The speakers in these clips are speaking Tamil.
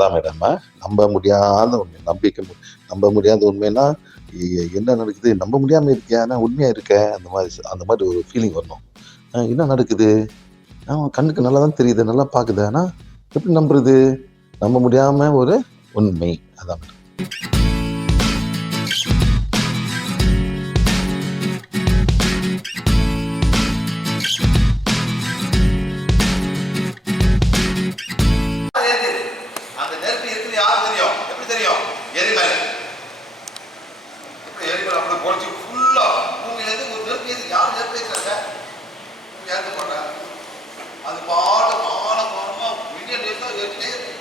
அதான் மேடம், நம்ப முடியாத உண்மை, நம்ப முடியாத உண்மைன்னா என்ன நடக்குது, நம்ப முடியாம இருக்கியா, ஆனா உண்மையா இருக்க, அந்த மாதிரி ஒரு ஃபீலிங் வரணும். என்ன நடக்குது, கண்ணுக்கு நல்லா தான் தெரியுது, நல்லா பாக்குது, ஆனா எப்படி நம்புறது, நம்ப முடியாம ஒரு உண்மை. அதான் மேடம். அந்த நெருப்பு இருக்குது யாருக்கு தெரியும், எப்படி தெரியும், எரிமலை. எப்படி எரிமலை அப்படி பொழிச்சு ஃபுல்லா பூமியிலேருந்து ஒரு நெருப்பு ஏற்று, யார் நெருப்பு ஏற்றுறாங்க, ஏற்ற போடுறாங்க. அது பாட்டு காலமா மில்லியன் டேஸாக ஏற்றிட்டே இருக்கு.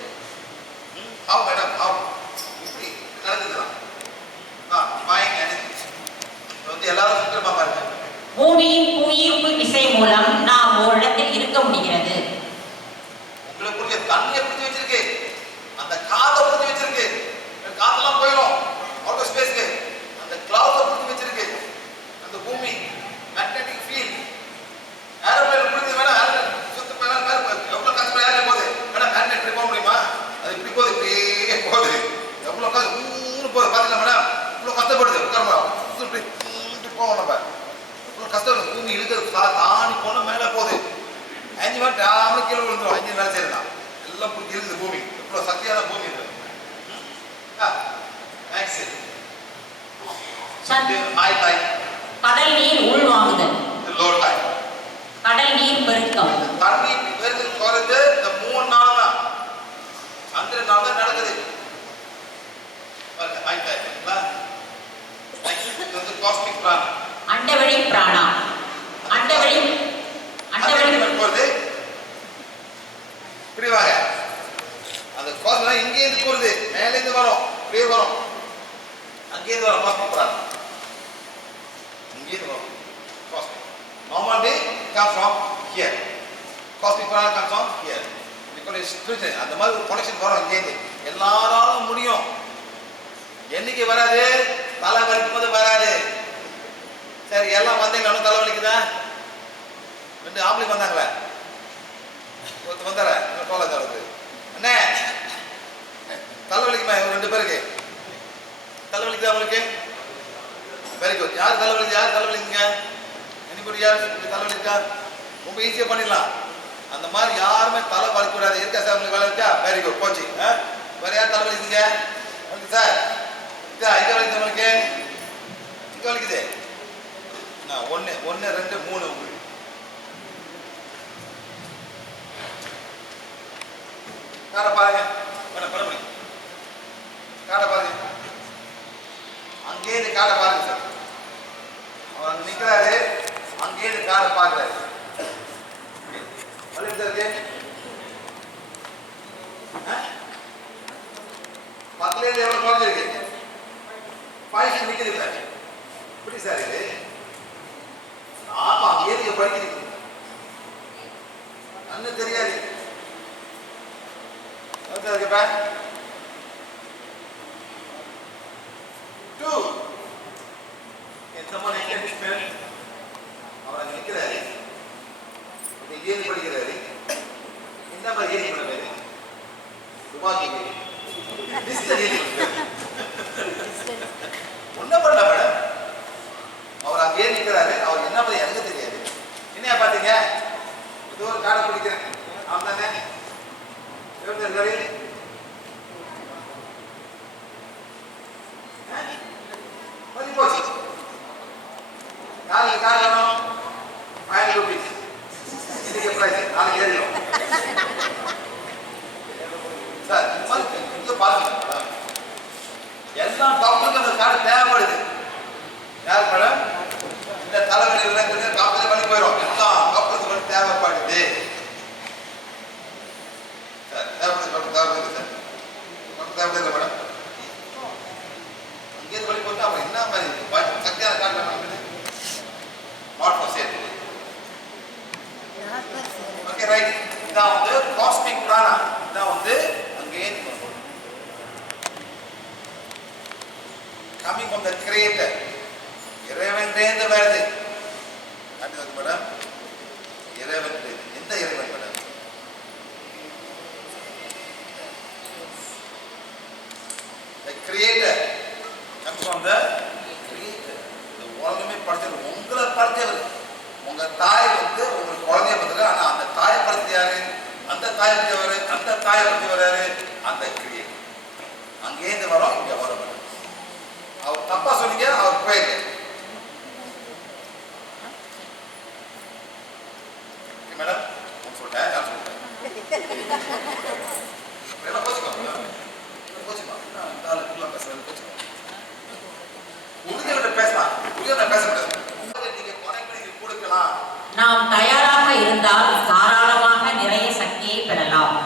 ஹவ் மேடம், ஹவ் இப்படி நடக்குதுதான். எல்லாரும் சுத்தமா பாருங்க. பூமியின் புவியீர்ப்பு விசை மூலம் நாம் ஒரு இடத்தில் இருக்க முடிகிறது. உங்களுக்குரிய தண்ணியை பிடிச்சி வச்சிருக்கு, அந்த காதை பிடிச்சி வச்சிருக்கு, காதெல்லாம் போயிடும் அவுட்டர் ஸ்பேஸ்க்கு. அந்த கிளவுட பிடிச்சி வச்சிருக்கு அந்த பூமி. மேக்னெட்டிக் ஃபீல்ட் ஏரோப்ளேன் பிடிச்சி வேணா சுத்த போய் எவ்வளோ கஷ்டம் ஏறி போகுது வேணா மேக்னெட் போக முடியுமா, அது இப்படி போகுது, இப்படியே போகுது, எவ்வளோ காசு ஊன்னு போகுது பார்த்தீங்களா மேடம், இவ்வளோ கஷ்டப்படுது உட்காரமா இப்படி போவோம் நம்ம, இவ்வளோ கஷ்டம். பூமி இழுக்கிறது தாண்டி போனால் மேலே போகுது, 5 மணி நேரம் கீழே விழுந்துடும், 5 வேலை செய்யறதா எல்லாம் பிடிச்சி இருக்குது பூமி, இவ்வளோ சக்தியான பூமி இது. கடல் நீர் உள்வாங்குதல், கடல் நீர் பெருக்கம். தண்ணி பெருக்கு குறைந்து இந்த 3 நாள் தான், சந்திர நாள் தான் நடக்குது. காஸ்மிக் பிராணா, அண்டவெளி பிராணா, அண்டவெளி போறது இப்படி வாங்க. அந்த காஸ்மிக் இங்கே இருந்து போறது, மேலே இருந்து வரும், இப்படியே வரும், அங்கே இருந்து வரும் காஸ்மிக் பிராணா, இங்கே இருந்து வரும் cosmic. Normally come from here. Cosmic prana comes from here. Because it's spiritual. அந்த மாதிரி ஒரு கனெக்ஷன் வரும் இங்கே இருந்து. எல்லாராலும் முடியும். என்னைக்கு வராது, தலை வலிக்கும் போது வராது. சரி எல்லாம் வந்தீங்களா, தலை வலிக்குதா, 2 ஆம்பளைக்கு வந்தாங்களே, ஒருத்தர் வந்தார காலேஜ் ஆகுது, அண்ணே தலை வலிக்குமா, 2 பேருக்கு தலை வலிக்குதா உங்களுக்கு, வெரி குட். யார் தலை வலிக்குது, யார் தலை வலிக்குங்க, எனிபடி யார் தலை வலிக்கா, ரொம்ப ஈஸியாக பண்ணிடலாம். அந்த மாதிரி யாருமே தலை வலிக்கூடாது, இருக்கா சார் உங்களுக்கு வேலை இருக்கா, வெரி குட் போச்சு. வேறு யார் தலை வலிக்குதுங்க, வலிக்கு சார், இங்கே வலிக்குது உங்களுக்கு, இங்கே வலிக்குது, 1 1 2 3 உங்களுக்கு. காடை பாருங்க, பரமணி காடை பாருங்க, அங்கேயிருந்து காடை பாருங்க சார், அவர் அங்கே நிற்கிறாரு, அங்கேயிருந்து காடை பார்க்குறாரு. பத்துலேருந்து எவ்வளோ குறைஞ்சிருக்கு, 5 நிற்குது சார், எப்படி சார் இது, ஆமா அங்கேயிருந்து படிக்கிறீங்க, அண்ணன் தெரியாது இருக்கப்ப 2 someone experiment, அவர் அங்கே நிற்கிறாரு, ஏறி படிக்கிறாரு, இந்த மாதிரி ஏறி பண்ணுறாரு, துபாக்கி ஒன்றும் பண்ணல மேடம், அவர் அங்கே நிற்கிறாரு, அவர் என்ன மாதிரி எனக்கு தெரியாது. என்னையா பார்த்தீங்க, இது ஒரு காடை பிடிக்கிறேன், அவன் தானே இருக்காரு, போச்சு, நாளைக்கு கார் வேணும், 5 ரூபீஸ், இன்னைக்கு பிரைஸ், நாளைக்கு ஏறிடும் சார். இந்த மாதிரி இங்கே பாருங்க, எல்லா டாக்டருக்கு அந்த கார்டு தேவைப்படுது. யார் மேடம், இந்த தலைவலி டாக்டர் பண்ணி போயிடும், எல்லா டாக்டருக்கு வந்து தேவைப்படுது சார், தேவைப்படுது சார், தேவைப்படுது மேடம். இங்கேருந்து வழி போட்டு அப்புறம் என்ன மாதிரி சக்தியான card not for sale. Okay right, இதான் வந்து காஸ்மிக் பிராணா, இதான் வந்து அங்கே கமிங் ஃப்ரம் த கிரியேட்டர், இறைவன்கிட்டேருந்து வருது. காட்டுறது மேடம், இறைவன், எந்த இறைவன் மேடம், of the Creator. இந்த உலகமே படைச்சவர், உங்களை படைச்சவர். உங்க தாய் வந்து உங்களுக்கு குழந்தைய படுத்துற, ஆனா அந்த தாயை படுத்து யாரு? அந்த தாயை படுத்தவர், அந்த தாயை படுத்தவர் யாரு? அந்த Creator. அங்கேருந்து வரோம், இங்க வரோம். அவர் தப்பா சொன்னீங்க, அவர் போயிரு. மேடம் சொல்லிட்டேன், நான் சொல்லிட்டேன். நாம் தயாராக இருந்தால் தாராளமாக நிறைய சக்தியை பெறலாம்.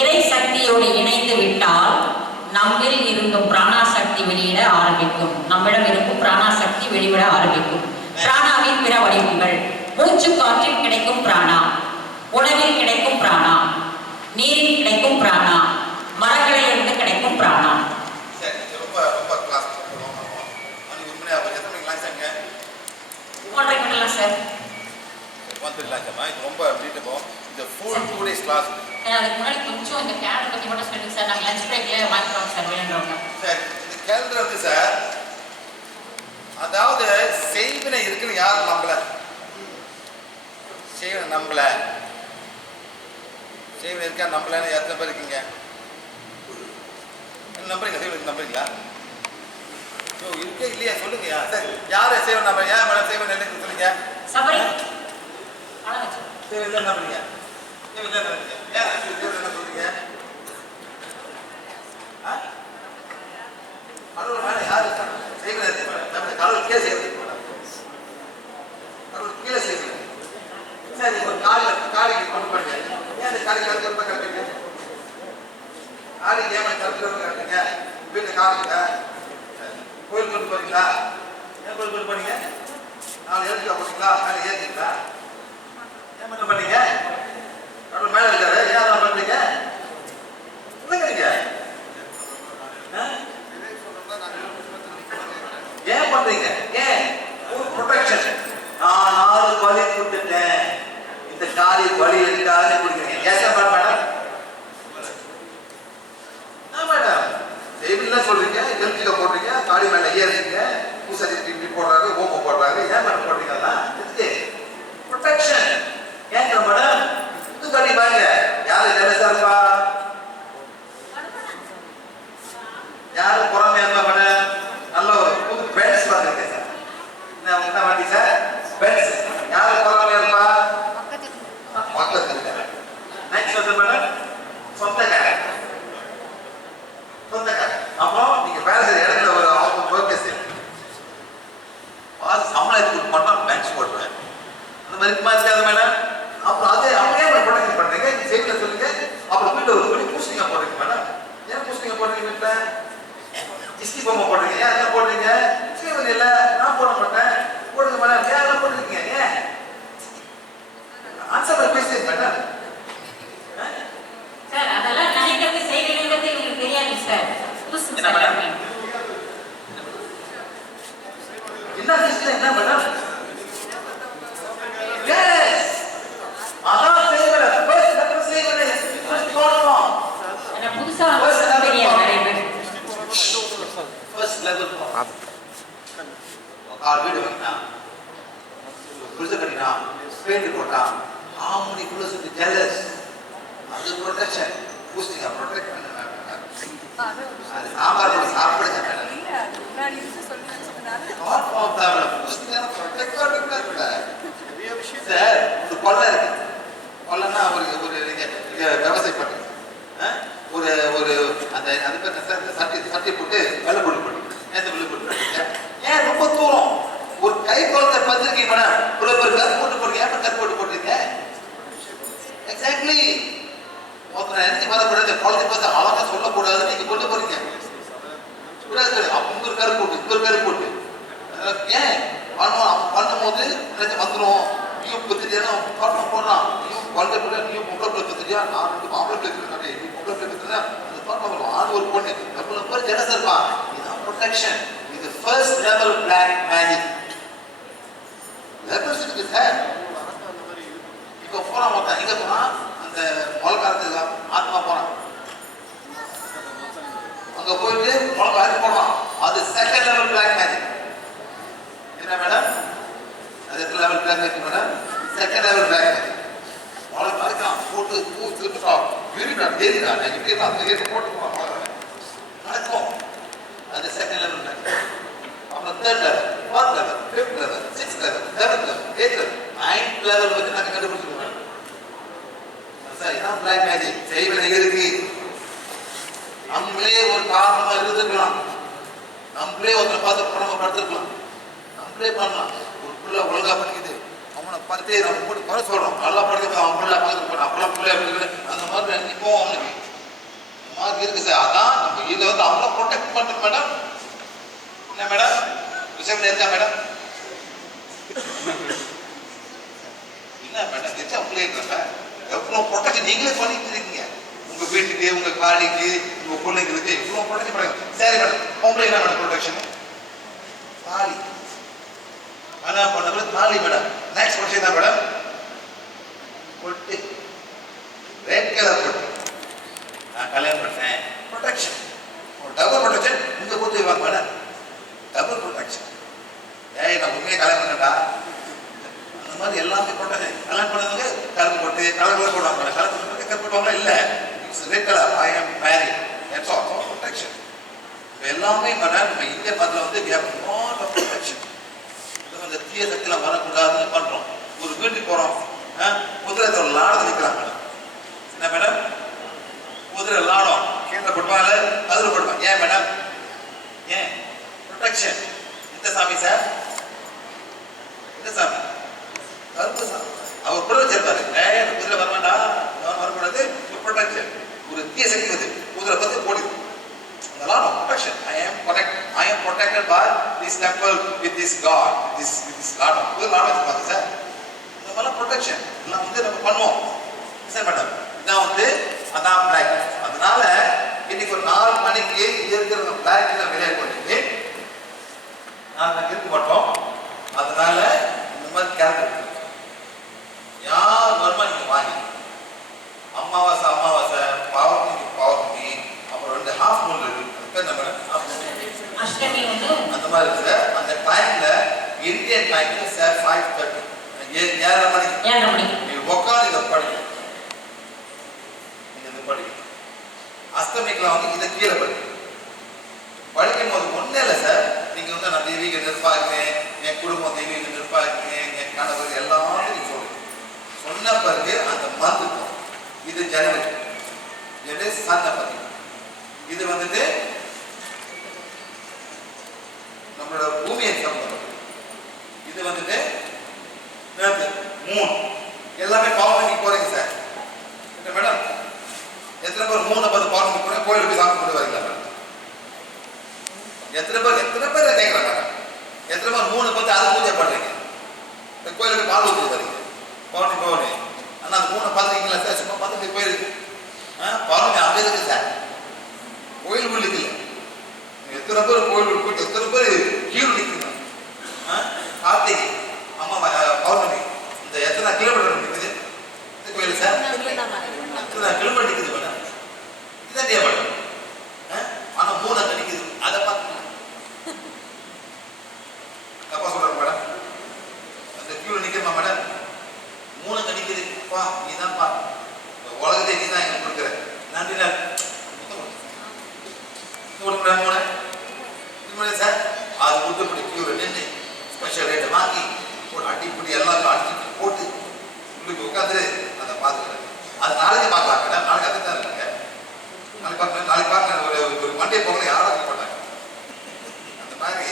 இறை சக்தியோடு இணைந்து விட்டால் நம்மில் இருக்கும் பிராணாசக்தி வெளியிட ஆரம்பிக்கும். நம்மிடம் இருக்கும் பிராணாசக்தி வெளிவிட ஆரம்பிக்கும். பிராணாவின் பிற வடிவங்கள்: மூச்சு காற்றில் கிடைக்கும் பிராணா, உணவில் கிடைக்கும் பிராணா, நீரில் கிடைக்கும் பிராணா, மரங்களிலிருந்து கிடைக்கும் பிராணா. சார் ரொம்ப இந்த ஃபுல் 2 days கிளாஸ். அதுக்கு முன்னாடி கொஞ்சம் இந்த கேலண்டர் பத்தி மட்டும் சொல்லுங்க சார். நாங்கள் லஞ்ச் பிரேக்ல வாங்கிக்கிறோம் சார் வேணுன்றவங்க. சார் இந்த கேலண்டர் வந்து சார், அதாவது செய்வினை இருக்குன்னு யாரும் நம்பல. செய்வினை நம்பல, செய்வினை இருக்கா நம்பலன்னு எத்தனை பேர் இருக்கீங்க? நம்புறீங்க? செய்வினை நம்புறீங்களா? இருக்கே இல்லையா சொல்லுங்க. சார் யாரை செய்வன் நம்ப? ஏன் மேடம் செய்வன் என்ன சொல்லுங்க? சபரி செய்வன் இல்லை நம்புறீங்க? செய்வன் இல்லை நம்புறீங்க? ஏன் செய்வன் என்ன சொல்றீங்க? கடவுள் மேலே யாரு செய்வன் நம்ம கடவுள் கீழே செய்வது, கடவுள் கீழே செய்வது. சரி, ஒரு காளிக்கு கொண்டு போயிட்டு ஏன் அந்த காளிக்கு அது ரொம்ப கட்டுங்க? காளிக்கு ஏன் கருத்து கட்டுங்க? வீட்டு காலிங்க கோயில் கொண்டு போறீங்களா? ஏன் கோயில் கொண்டு போறீங்க? 4 எழுத்துக்கா போறீங்களா? மேலே ஏறிங்களா? ஏன் மட்டும் பண்ணீங்க? கடவுள் மேலே இருக்காரு, ஏன் அதை பண்றீங்க? என்னங்க ஏன் பண்றீங்க? ஏன்? ஒரு ப்ரொடெக்ஷன். நான் 4 பலி கொடுத்துட்டேன், இந்த காலி பலி எடுக்காது கொடுக்குறீங்க. ஏன் மேடம்? மேடம் செய்விலாம் சொல்றீங்க, எழுத்துக்க போடுறீங்க, காலி மேல ஏறுறீங்க, பூசரி இப்படி போடுறாரு, ஓமம் போடுறாரு. ஏன் மேடம் போடுறீங்களா? இதுக்கு ப்ரொடெக்ஷன். ஏன் மேடம் இது பண்ணி பாருங்க. யாரு ஜெலசா இருப்பா? யாரு புறமே இருப்பா மேடம்? நல்ல ஒரு புது பென்ஸ் வந்துருக்கு சார். என்ன வண்டி சார்? பென்ஸ். யாரு புறமே இருப்பா? பக்கத்துல இருக்க. நெக்ஸ்ட் வந்து மேடம் சொந்தக்கார. அப்புறம் நீங்க வேலை செய்யற இடத்துல ஒரு ஒர்க்கர்ஸ் சம்பளத்துக்கு மட்டும் பெஞ்ச் போடுவேன். அந்த மாதிரி இருக்காது மேடம். அப்புறம் அதே அப்படியே ப்ரொடெக்ஷன் பண்றீங்க. செய்தியில சொல்லுங்க. அப்புறம் வீட்டில் ஒரு துணி பூசணிங்க போடுறீங்க மேடம். ஏன் பூசணிங்க போடுறீங்க? வீட்டில் இஸ்தி பொம்மை போடுறீங்க. ஏன் அதெல்லாம் போடுறீங்க? செய்வது இல்லை, நான் போட மாட்டேன். போடுங்க மேடம். ஏன் அதெல்லாம் போட்டுருக்கீங்க? ஏன் ஆன்சர் பேசுறீங்க மேடம்? சார் அதெல்லாம் நினைக்கிறது செய்திங்கிறது எங்களுக்கு தெரியாது சார். என்ன மேடம்? என்ன சிஸ்டர்? என்ன மேடம்? எஸ், அதான் செய்வல. ஃபர்ஸ்ட் லெவல் செய்வல. ஃபர்ஸ்ட் போறோம். انا புதுசா தெரியாது நிறைய பேர். ஃபர்ஸ்ட் லெவல் போறோம். கார் வீடு வந்தா, குளிச்ச கட்டினா, பெயிண்ட் போட்டா, ஆமுனி குளிச்ச வந்து ஜெலஸ். அது ப்ரொடெக்ஷன். பூஸ்டிங்க ப்ரொடெக்ட் பண்ண. அது சாம்பார் கூட சாப்பிடுங்க மேடம். இல்ல நான் இது சொல்றேன்னு சொன்னானே. நாட் ஆஃப் த பூஸ்டிங்க ப்ரொடெக்ட் பண்ணல. பெரிய விஷயம் சார். ஒரு கொல்லை இருக்கு. கொல்லைன்னா ஒரு விவசாய பண்ணு. ஒரு ஒரு அந்த அதுக்கு சட்டி போட்டு வெள்ளை போட்டு போட்டு நேற்று வெள்ளை போட்டு ஏன் ரொம்ப தூரம் ஒரு கை குழந்தை பார்த்துருக்கீங்க மேடம். ஒரு கரு போட்டு போடுங்க. ஏன் கரு போட்டு போட்டுருங்க? எக்ஸாக்ட்லி. எனக்கு வரக்கூடாது, குழந்தை பார்த்து அழகா சொல்லக்கூடாது. நீங்க கொண்டு போறீங்க உங்க கரு போட்டு இன்னொரு கரு போட்டு ஏன் பண்ணும்போது வந்துடும். நீயும் பத்திரியா போடுறான். நீயும் குழந்தை பிள்ளை, நீயும் பொம்பளை பிள்ளை பத்திரியா, நான் 2 மாப்பிளை பிள்ளை நீ பொம்பளை பிள்ளை பத்திரியா, அந்த தோட்டம் ஆண் ஒரு பொண்ணு எவ்வளவு பேர் ஜெலஸ் இருப்பான். இதுதான் ப்ரொடெக்ஷன். இது first level black magic. Levels இருக்கு சார். இப்போ போறான் மொத்தம் எங்க போறான்? அந்த மொழக்காலத்துக்கு ஆத்மா போறான். அங்க போயிட்டு என்ன மேடம்? அது எத்தனை லெவல் பிளாக் இருக்கு மேடம்? Second level black. அவளை பார்க்கலாம் போட்டு திருப்பி யூரிட்டா தெரியுதா நான் இப்படி அந்த போட்டு நடக்கும். அது செகண்ட் லெவல் பிளாக். அப்புறம் third level, fourth level, fifth level, sixth level, seventh level, eighth level, ninth level வந்து நாங்கள் கண்டுபிடிச்சிருக்கோம். சார் இதான் பிளாக் மேஜிக். செய்வன இருக்கு. நம்மளே ஒரு காரணமா இருந்துக்கலாம். நம்மளே ஒருத்தரை பார்த்து புறமா படுத்துருக்கலாம். நம்மளே பண்ணலாம். ஒரு புள்ள ஒழுங்கா பண்ணிக்குது, அவனை பார்த்து நம்ம போட்டு குறை சொல்றோம். நல்லா படிக்கிறது அவன் புள்ள பார்த்து போறான், அப்பெல்லாம் பிள்ளை இருக்குது. அந்த மாதிரி நினைப்போம். அவனுக்கு மார்க் இருக்கு சார். அதான் நம்ம இதை வந்து அவ்வளோ ப்ரொடெக்ட் பண்ணுறது மேடம். என்ன மேடம் விஷயம் இருக்கா மேடம்? என்ன மேடம் தெரிஞ்சு அப்படியே இருக்காங்க. எவ்வளோ ப்ரொடெக்ட் நீங்களே பண்ணிட்டு இருக்கீங்க. உங்க வீட்டுக்கு, உங்க காலிக்கு, உங்க பிள்ளைங்களுக்கு இவ்வளோ ப்ரொடெக்ஷன் பண்ணுங்க. சரி மேடம், பொம்பளை என்ன மேடம் ப்ரொடெக்ஷன்? தாலி. ஆனா பண்ண தாலி மேடம். நெக்ஸ்ட் ப்ரொடெக்ஷன் தான் மேடம் பொட்டு. ரெட் கலர் பொட்டு. நான் கல்யாணம் பண்ணேன். ப்ரொடெக்ஷன். Double protection. உங்க பொட்டு வாங்க மேடம். Double protection. ஏய் நான் உண்மையை கல்யாணம் பண்ணேன்டா. அந்த மாதிரி எல்லாமே ப்ரொடெக்ஷன். கல்யாணம் பண்ணவங்க கலந்து போட்டு கலர் போடுவாங்க. கலந்து போட்டு கலர் போடுவாங்களா? இல்லை, red colour. I am married. That's all protection. எல்லாமே மேடம் நம்ம இந்திய மதத்தில் வந்து we have a lot of protection. இந்த தீய சக்தியெல்லாம் வரக்கூடாதுன்னு பண்றோம். ஒரு வீட்டுக்கு போறோம், குதிரை லாடம் நிற்கிறாங்க மேடம். என்ன மேடம்? குதிரை லாடம் கீழே போட்டுவாங்க, அதில் போட்டுவாங்க. ஏன் மேடம்? ஏன்? ப்ரொடெக்ஷன். இந்த சாமி சார், இந்த சாமி கருப்பு சாமி அவர் கூட வச்சிருப்பாரு. குதிரை வரமாட்டா, வரக்கூடாது. ப்ரொடெக்ஷன். ஒரு தீய சக்தி வந்து குதிரை பார்த்து போடுது. A lot of protection. I am protected by this temple with this God, with this lot of பாருங்க சார். இந்த மாதிரி ப்ரொடெக்ஷன் எல்லாம் வந்து நம்ம பண்ணுவோம் சார் மேடம். இதான் வந்து அதான் பிளாக். அதனால இன்னைக்கு ஒரு 4 மணிக்கு இருக்கிற பிளாக் வெளியே போட்டு நாங்கள் இருக்க மாட்டோம். அதனால இந்த மாதிரி கேரக்டர் யார் வருமா நீங்க வாங்கி அமாவாசை அமாவாசை பௌர்ணமி பௌர்ணமி அப்புறம் 2 ஹாஃப் மூன் இருக்கு. என்ன மேடம்? அஷ்டமி வந்து அந்த மாதிரி இருக்குது. அந்த டைம்ல இந்தியன் டைம்ல சார் 5:30 7 மணிக்கு நீங்க உட்காந்து இதை படிக்கணும். நீங்க இதை படிக்கணும். அஸ்தமிக்கெல்லாம் வந்து இதை கீழே படிக்கணும். படிக்கும் போது ஒன்றும் இல்லை சார். நீங்க வந்து நான் தெய்வீக நிர்வாகிக்கிறேன், என் குடும்பம் தெய்வீக நிர்வாகிக்கிறேன், என் கணவர் எல்லாமே நீங்க சொல்லுங்க. சொன்ன பிறகு அந்த மந்த் இது ஜனவரி, இது சன்னை பத்தி, இது வந்துட்டு நம்மளோட பூமியை சம்பந்தம், இது வந்துட்டு மூணு எல்லாமே பௌர்ணமி போறீங்க சார். மேடம் எத்தனை பேர் 3:10 பௌர்ணமி போறேன் கோயிலுக்கு சாமி கொண்டு வரீங்களா மேடம்? எத்தனை பேர் கேட்கலாம் மேடம்? எத்தனை பேர் 3:10 அது பூஜை பண்றீங்க? இந்த கோயிலுக்கு பால் ஊற்றி வரீங்க பௌர்ணமி பௌர்ணமி. ஆனால் அந்த 3 பார்த்துருக்கீங்களா சார்? சும்மா பார்த்துட்டு போயிருக்கு. பௌர்ணமி அங்கே இருக்கு சார், கோயில் உள்ள இல்லை. எத்தனை பேர் கோயில் போயிட்டு எத்தனை பேர் கீழ் நிற்குங்க? கார்த்திகை அம்மா பௌர்ணமி இந்த எத்தனை கிலோமீட்டர் நிற்குது இந்த கோயில் சார்? எத்தனை கிலோமீட்டர் நிற்குது மேடம்? இதுதான் மேடம். ஆனால் 3 அங்கே நிற்குது. அதை பார்த்து தப்பா சொல்றேன் மேடம். அந்த கியூல நிற்கிறமா மேடம்? 3 அங்கே நிற்குது. பா நீதான் பா உலகத்தை நீ தான் எங்களுக்கு கொடுக்குற. நன்றி நான் சார். அது முட்டுப்படி கியூல நின்று ஸ்பெஷல் ரேட்டை வாங்கி ஒரு அடிப்படி எல்லாரும் அடிச்சுட்டு போட்டு உங்களுக்கு உட்காந்து அதை பார்த்துக்கிறேன். அது நாளைக்கு பார்க்கலாம் மேடம். நாளைக்கு அதை தான் இருக்காங்க. நாளைக்கு பார்க்க ஒரு மண்டே போகல யாரும் இருக்க மாட்டாங்க. அந்த மாதிரி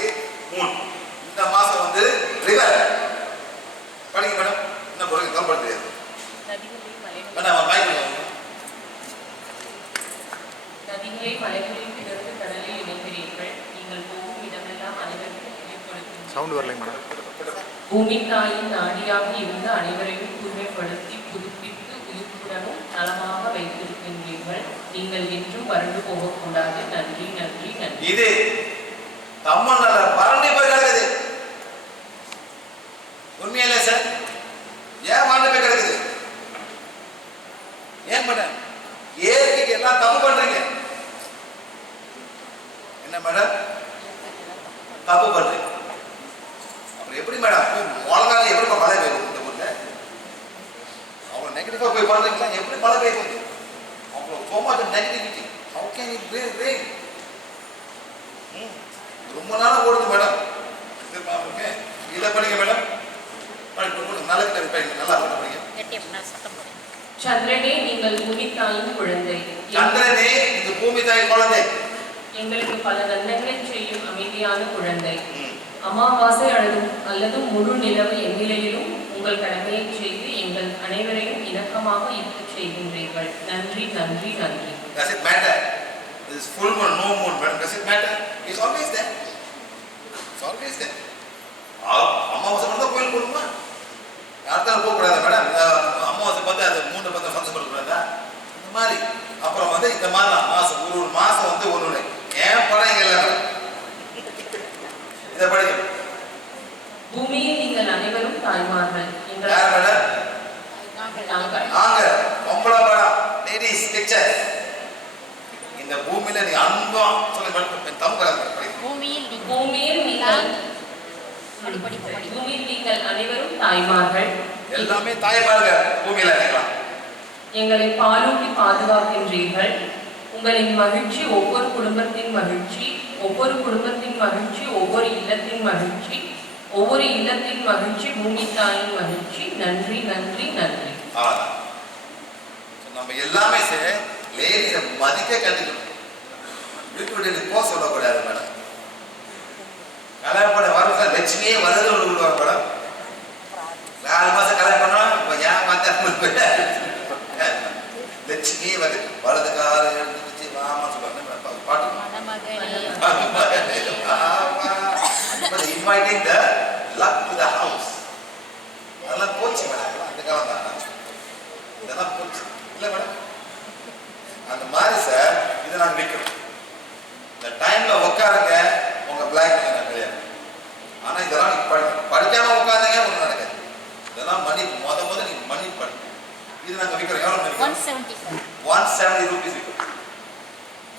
3 இந்த மாசம் வந்து ரிவர் படிங்க மேடம். என்ன பொருள் கம்பல் தெரியாது மேடம். நதிகளை மலைகளில் கிடந்து கடலில் இணைக்கிறீர்கள். நீங்கள் போகும் இடமெல்லாம் அனைவருக்கும் சவுண்ட் வரலைங்க மேடம். பூமி தாயின் நாடியாக இருந்து அனைவரையும் தூய்மைப்படுத்தி புதுப்பித்து உயிர்ப்புடனும் நலமாக வைத்திருக்கின்றீர்கள். நீங்கள் என்றும் வறண்டு போகக்கூடாது. நன்றி நன்றி நன்றி. இது தமிழ்நாடு வறண்டு போய் கிடக்குது. உண்மையிலே சார் ஏன் வறண்டு போய் கிடக்குது? ஏன் மேடம்? ஏற்கைக்கு எல்லாம் தப்பு பண்றீங்க. என்ன மேடம்? தப்பு பண்றீங்க. பண்றீங்களா? எப்படி மழை பெய்ய போகுது? அவ்வளோ so much negativity. How can it rain? ரொம்ப நாளா ஓடுது மேடம். இதை படிங்க மேடம். நல்ல படிங்க, நல்லா படிங்க. சந்திரனே நீங்கள் பூமி தாயின் குழந்தை. சந்திரனே இந்த பூமி தாயின் குழந்தை. எங்களுக்கு பல நன்மைகளை செய்யும் அமைதியான குழந்தை. அமாவாசை அல்லது முழு நிலவு எந்நிலையிலும் உங்கள் கடமையை செய்து எங்கள் அனைவரையும் இணக்கமாக இருக்க செய்கின்றீர்கள். நன்றி நன்றி நன்றி. Does it matter? This full moon, no moon, madam. Does it matter? It's always there. It's always there. அமாவாசை மட்டும் கோயில் போகணுமா? யாருக்காலும் போகக்கூடாது மேடம். அமாவாசை பார்த்து அது 3 10 ஃபங்க்ஷன் பண்ணக்கூடாதா? இந்த மாதிரி அப்புறம் இந்த மாதிரி மாதம் ஒரு மாதம் ஒன்று ஏன் படம் இங்கே இல்லை மேடம். இதை படிக்க பூமியில் நீங்கள் அனைவரும் தாய்மார்கள். யார் மேடம்? நாங்கள் பொம்பளை படம் லேடிஸ் பிக்சர். இந்த பூமியில நீ அன்பா சொல்லி மேடம் தமிழ் பூமியில் நீங்கள் அனைவரும் தாய்மார்கள். எல்லாமே தாய்மார்கள் பூமியில நினைக்கலாம். எங்களை பாலூட்டி பாதுகாக்கின்றீர்கள். உங்களின் மகிழ்ச்சி ஒவ்வொரு குடும்பத்தின் மகிழ்ச்சி, ஒவ்வொரு குடும்பத்தின் மகிழ்ச்சி, ஒவ்வொரு இல்லத்தின் மகிழ்ச்சி, ஒவ்வொரு இல்லத்தின் மகிழ்ச்சி பூமி தாயின் மகிழ்ச்சி. நன்றி நன்றி நன்றி. நம்ம எல்லாமே லேடிஸை மதிக்க கற்றுக்கணும். வீட்டு போக சொல்லக்கூடாது மேடம். கல்யாணம் பண்ண வரும் சார் லட்சுமியே வருது விடுவாங்க மேடம். 4 மாசம் கல்யாணம் பண்ணோம். இப்போ ஏன் மாத்த லட்சுமியே வந்து வலது கால எழுந்துச்சு வாமா சொல்லுவாங்க பாட்டு. Inviting the luck to the house. அதெல்லாம் போச்சு மேடம். அந்த காலம் தான் இதெல்லாம் போச்சு இல்லை மேடம். அந்த மாதிரி சார் இதை நாங்கள் விற்கிறோம். இந்த டைம்ல உட்காருங்க உங்க பிளாக் கிடையாது. ஆனா இதெல்லாம் நீங்க படிக்காம உட்காந்துங்க ஒன்றும் நடக்காது. இதெல்லாம் மணி முத நீங்க மணி படிங்க. இது நாங்கள் விற்கிறோம். எவ்வளோ 170 ரூபீஸ் விற்கிறோம்.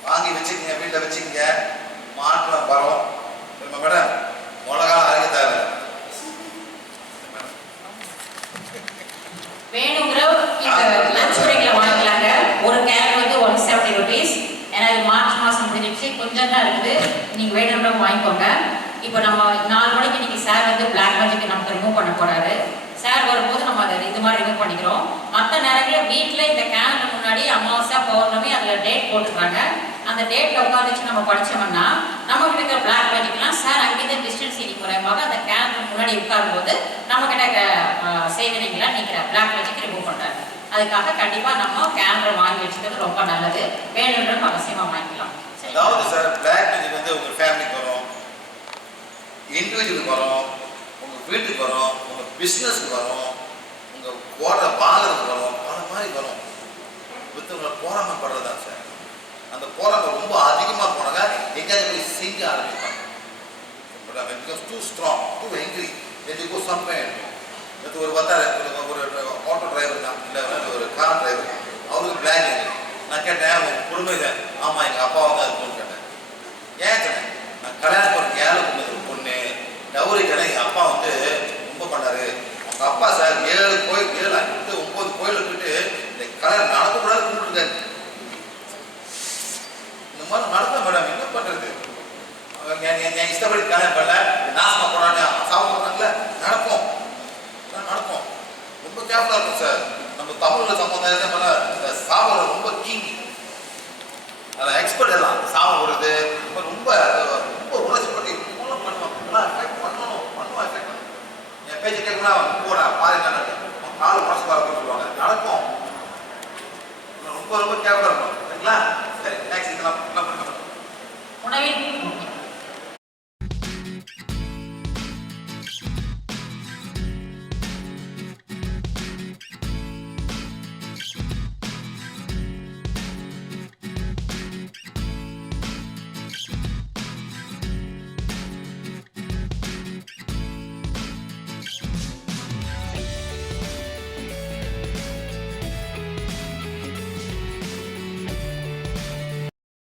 வாங்கி வச்சுக்கங்க, வீட்டில் வச்சுக்கங்க. மாற்றம் வரும் மேடம். மிளகா அரைக்க தேவை வேணுங்கிற லஞ்ச் பிரேக்ல வாங்கிக்கலாங்க. ஒரு கேரட் 170 ரூபீஸ். ஏன்னா இது மார்ச் மாதம் முடிஞ்சிடுச்சு, கொஞ்சம் தான் இருக்குது. நீங்கள் வேணுங்கிற வாங்கிக்கோங்க. இப்போ நம்ம 4 மணிக்கு இன்னைக்கு சார் பிளாக் மேஜிக் நமக்கு ரிமூவ் பண்ண போறாரு. சார் வரும்போது நம்ம அதை இது மாதிரி ரிமூவ் பண்ணிக்கிறோம். மற்ற நேரங்களில் வீட்டில் இந்த கேலண்டர் முன்னாடி அமாவாசை பௌர்ணமி அதில் டேட் போட்டுருக்காங்க. அந்த டேட்டில் உட்காந்துச்சு நம்ம படித்தோம்னா நமக்கு இருக்கிற பிளாக் மேஜிக்லாம் சார் அங்கேருந்து டிஸ்டன்ஸ் சீனிங் மூலமாக அந்த கேலண்டர் முன்னாடி உட்காரும்போது நம்மக்கிட்ட சேதனைகளாக நிற்கிற பிளாக் மேஜிக் ரிமூவ் பண்ணுறாங்க. அதுக்காக கண்டிப்பாக நம்ம கேலண்டர் வாங்கி வச்சுக்கிறது ரொம்ப நல்லது. வேணுன்றது அவசியமாக வாங்கிக்கலாம். அதாவது சார் பிளாக் மேஜிக் உங்கள் ஃபேமிலிக்கு வரும், இண்டிவிஜுவலுக்கு வரும், உங்கள் வீட்டுக்கு வரும், உங்கள் பிஸ்னஸ்க்கு வரும், உங்கள் வாங்குறதுக்கு வரும், பல மாதிரி வரும். மற்றவங்களை போராமப்படுறது தான் சார். அந்த போராம ரொம்ப அதிகமாக போனாங்க எங்கேயாவது போய் செஞ்சு ஆரம்பிப்பாங்க. டூ ஸ்ட்ராங், டூ எங்கிரி எதுக்கோ சம்டைம். ஒரு ஒரு ஆட்டோ டிரைவர் தான், இல்லை ஒரு கார் டிரைவர், அவருக்கு பிளாக். நான் கேட்டேன் உங்கள் குடும்பம் இல்லை. ஆமாம் எங்கள் அப்பா அது பொண்ணு கேட்டேன். ஏன் சொன்னேன், நான் கல்யாணம் பண்ண 7 பொண்ணு டவுரி கேட்டேன். எங்கள் அப்பா ரொம்ப பண்ணாரு. அவங்க அப்பா சார் 7 கோயில் 7 9 கோயில் விட்டுட்டு இந்த கல்யாணம் நடக்கக்கூடாது கும்பிட்டுருக்காரு. இந்த மாதிரி நடத்த மேடம் என்ன பண்ணுறது? என் இஷ்டப்படி கல்யாணம் பண்ணல, நாசமா போனாங்க சாப்பிட போனாங்களே நடக்கும் நடக்கும். ரொம்ப கேர்ஃபுல்லாக இருக்கும் சார். நம்ம தமிழில் சம்பந்தம் சாப்பிட ரொம்ப கீங்கி அதில் எக்ஸ்பர்ட் எல்லாம் சாப்பிட போடுறது ரொம்ப ரொம்ப உணர்ச்சி பண்ணி பண்ணுவாங்க. பண்ணுவான் என் பேச்சு கேட்கணும்னா போடா பாதி காலம் மனசு பார்க்கணும்னு சொல்லுவாங்க. நடக்கும். ரொம்ப ரொம்ப கேர்ஃபுல்லாக இருக்கும். சரிங்களா? சரி நெக்ஸ்ட் இதெல்லாம் உணவின்